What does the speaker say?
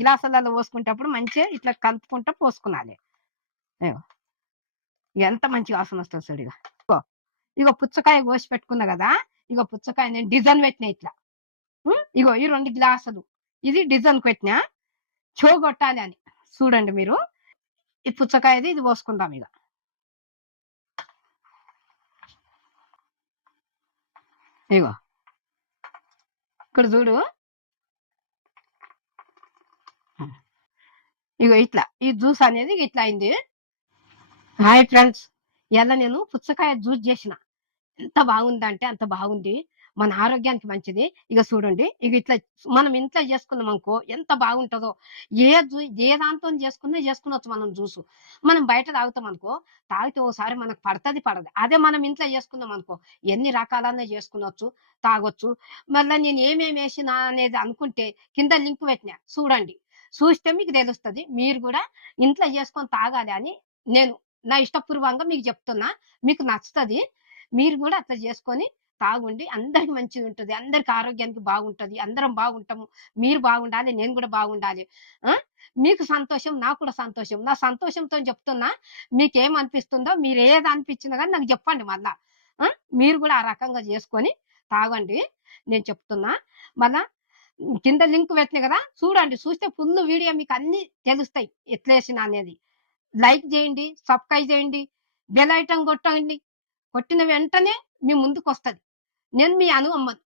గ్లాసులలో పోసుకునేటప్పుడు మంచిగా ఇట్లా కలుపుకుంటా పోసుకునాలి. ఇగో ఎంత మంచి వాసన వస్తది చూడు. ఇగో ఇగో పుచ్చకాయ కోసి పెట్టుకున్నా కదా, ఇగో పుచ్చకాయ నేను డిజైన్ పెట్టినా ఇట్లా. ఇగో ఈ 2 గ్లాసులు ఇది డిజైన్ పెట్టినా కొట్టాలి అని. చూడండి మీరు. ఈ పుచ్చకాయది ఇది పోసుకుందాం ఇక. ఇగో ఇక్కడ చూడు. ఇగో ఇట్లా ఈ జ్యూస్ అనేది ఇట్లా అయింది. హాయ్ ఫ్రెండ్స్, ఇలా నేను పుచ్చకాయ జ్యూస్ చేసిన. ఎంత బాగుందంటే అంత బాగుంది. మన ఆరోగ్యానికి మంచిది. ఇక చూడండి, ఇక ఇట్లా మనం ఇంట్లో చేసుకున్నాం అనుకో ఎంత బాగుంటుందో. ఏ దాంతో చేసుకునొచ్చు మనం జ్యూసు. మనం బయట తాగుతాం అనుకో, తాగితే ఓసారి మనకు పడదు. అదే మనం ఇంట్లో చేసుకున్నాం అనుకో ఎన్ని రకాలన్నా చేసుకునొచ్చు, తాగొచ్చు. మళ్ళీ నేను ఏమేమి వేసినా అనేది అనుకుంటే కింద లింక్ పెట్టినా చూడండి. చూస్తే మీకు తెలుస్తుంది. మీరు కూడా ఇంట్లో చేసుకొని తాగాలి అని నేను నా ఇష్టపూర్వకంగా మీకు చెప్తున్నా. మీకు నచ్చుతుంది. మీరు కూడా అట్లా చేసుకొని తాగుండి. అందరికి మంచిగా ఉంటుంది. అందరికి ఆరోగ్యానికి బాగుంటది. అందరం బాగుంటాము. మీరు బాగుండాలి, నేను కూడా బాగుండాలి. ఆ మీకు సంతోషం, నాకు కూడా సంతోషం. నా సంతోషంతో చెప్తున్నా. మీకేమనిపిస్తుందో, మీరు ఏది అనిపించిందో కానీ నాకు చెప్పండి మళ్ళా. మీరు కూడా ఆ రకంగా చేసుకొని తాగండి నేను చెప్తున్నా. మళ్ళా కింద లింక్ పెట్టినా కదా, చూడండి. చూస్తే ఫుల్ వీడియో మీకు అన్ని తెలుస్తాయి ఎట్లేసిన అనేది. లైక్ చేయండి, సబ్స్క్రైబ్ చేయండి, బెల్ ఐకాన్ కొట్టండి. కొట్టిన వెంటనే మీ ముందుకు వస్తది. నేను మీ అమ్మని.